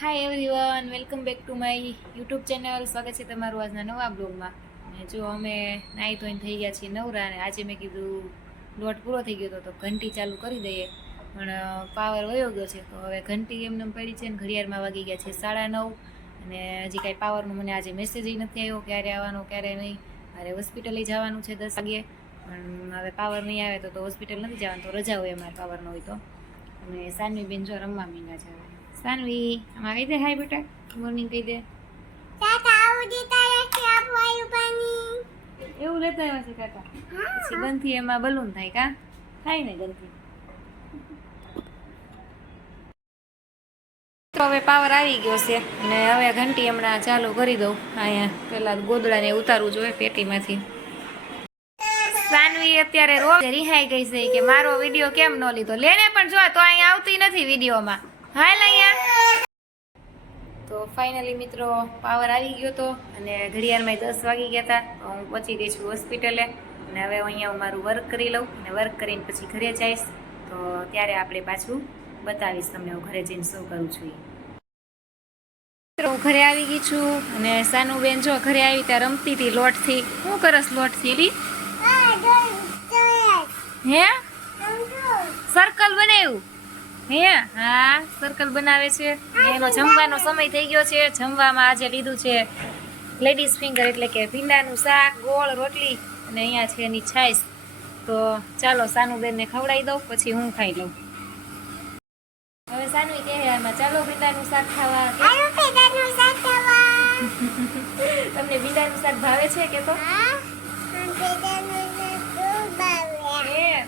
Hi everyone, welcome back to my YouTube channel. સ્વાગત છે તમારું આજના નવા બ્લોગમાં. અને જો અમે નાહી ધોઈને થઈ ગયા છીએ નવરા, અને આજે મેં કીધું લોટ પૂરો થઈ ગયો તો ઘંટી ચાલુ કરી દઈએ, પણ પાવર વયો ગયો છે. તો હવે ઘંટી એમને પડી છે, ને ઘડિયાળમાં વાગી ગયા છે 9:30, અને હજી કાંઈ પાવરનું મને આજે મેસેજ નથી આવ્યો, ક્યારે આવવાનો ક્યારે નહીં. મારે હોસ્પિટલે જવાનું છે 10 વાગ્યે, પણ હવે પાવર નહીં આવે તો હોસ્પિટલ નથી જવાનું, તો રજા હોય અમારે પાવર ન હોય તો. અને સાનવી બેન જો રમવા મીંડા છે. સાનવી, આમાં કહી દે હાય બેટા, મોર્નિંગ કહી દે. એવું લેતા આવ્યા છે કાકા, પછી ગંથી એમાં બલૂન થાય કા થાય ને ગંથી. તો હવે પાવર આવી ગયો છે, અને હવે ઘંટી હમણાં ચાલુ કરી દઉં. અહીંયા પેલા ગોદડાને ઉતારવું જોઈએ પેટીમાંથી. સાનવી અત્યારે રોજ રિહાઈ ગઈ છે કે મારો વિડીયો કેમ ન લીધો. લેને પણ જો તો અહીંયા આવતી નથી વિડીયોમાં. હાલ અહીંયા. તો ફાઇનલી મિત્રો પાવર આવી ગયો તો, અને ઘડિયાળમાં 10 વાગી ગયા હતા. તો હું પહોંચી ગઈ છું હોસ્પિટલે, અને હવે અહીંયા હું મારું વર્ક કરી લઉં, અને વર્ક કરીને પછી ઘરે જઈશ. તો ત્યારે આપણે પાછું બતાવીશ તમને હું ઘરે જઈને શું કરું છું. હું ઘરે આવી ગઈ છું, અને સાનુબેન જો ઘરે આવી ત્યાં રમતી હતી લોટથી. શું કરસ લોટથી રી? હે સર્કલ બનાવ્યું હે? હા સર્કલ બનાવે છે. એનો જમવાનો સમય થઈ ગયો છે. જમવામાં આજે લીધું છે લેડીઝ ફિંગર, એટલે કે ભીંડાનું શાક, ગોળ રોટલી, અને અહીંયા છે એની છાશ. તો ચાલો સાનુબેનને ખવડાવી દઉં, પછી હું ખાઈ લઉં. હવે સાનવી કહે એમાં ચાલો ભીંડાનું શાક ખાવા. તમને ભીંડાનું શાક ભાવે છે કે? તો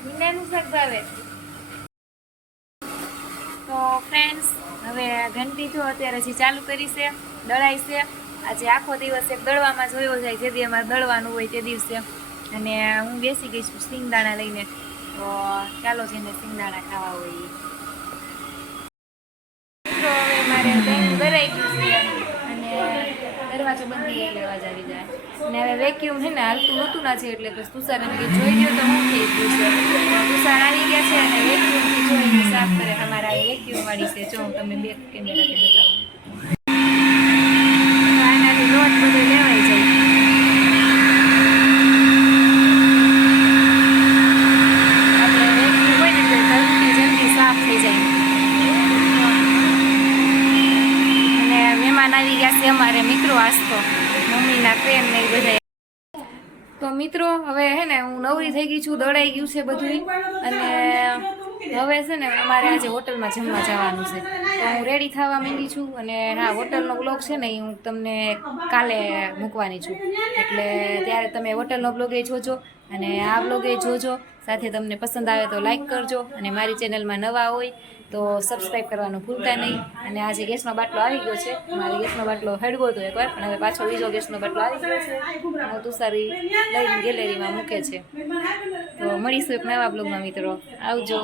ભીંડાનું શાક ભાવે. તો ફ્રેન્ડ્સ, હવે ઘંટી જો અત્યારે હજી ચાલુ કરી છે, દળાઈ છે. આજે આખો દિવસ એક દળવામાં જોયો જાય, જે દી અમારે દળવાનું હોય તે દિવસે. અને હું બેસી ગઈ છું સિંગદાણા લઈને, તો ચાલો જઈને સિંગદાણા ખાવા હોય. તો હવે મારે દહીં ભરાઈ ગયું છે, અને દરવાજો બંધ થઈ જાય અવાજ આવી જાય. અને હવે વેક્યુમ છે ને હાલતું નહોતું ના છે, એટલે તો તુષાર એમ કે જોઈ ગયો તો હું થઈ ગયું છે. તુષાર આવી ગયા છે, અને વેક્યુમથી જોઈને સાફ કરે. અમારા વેક્યુમ વાળી છે, જો હું તમને બેક કેમેરાથી બતાવું. આનાથી લોટ બધો લેવાઈ જાય. આપણે વેક્યુમ હોય ને એટલે જલ્દી જલ્દી સાફ થઈ જાય. અને મહેમાન આવી ગયા છે અમારે મિત્રો, આજ તો મમ્મીના પ્રેમ ને એ બધા. તો મિત્રો હવે હે ને હું નવરી થઈ ગઈ છું, દળાઈ ગયું છે બધું, અને હવે છે ને અમારે આજે હોટલમાં જમવા જવાનું છે. તો હું રેડી થવા માંડી છું, અને હા હોટલનો બ્લોગ છે ને એ હું તમને કાલે મૂકવાની છું, એટલે ત્યારે તમે હોટલનો બ્લોગ એ જોજો, અને આ બ્લોગ એ જોજો. સાથે તમને પસંદ આવે તો લાઈક કરજો, અને મારી ચેનલમાં નવા હોય તો સબસ્ક્રાઈબ કરવાનું ભૂલતા નહીં. અને આજે ગેસનો બાટલો આવી ગયો છે. મારે ગેસનો બાટલો હળવો હતો એકવાર, પણ હવે પાછો બીજો ગેસનો બાટલો આવી ગયો છે. હું તુષારી લઈને ગેલેરીમાં મૂકે છે. તો મળીશું એક નવા બ્લોગમાં મિત્રો. આવજો.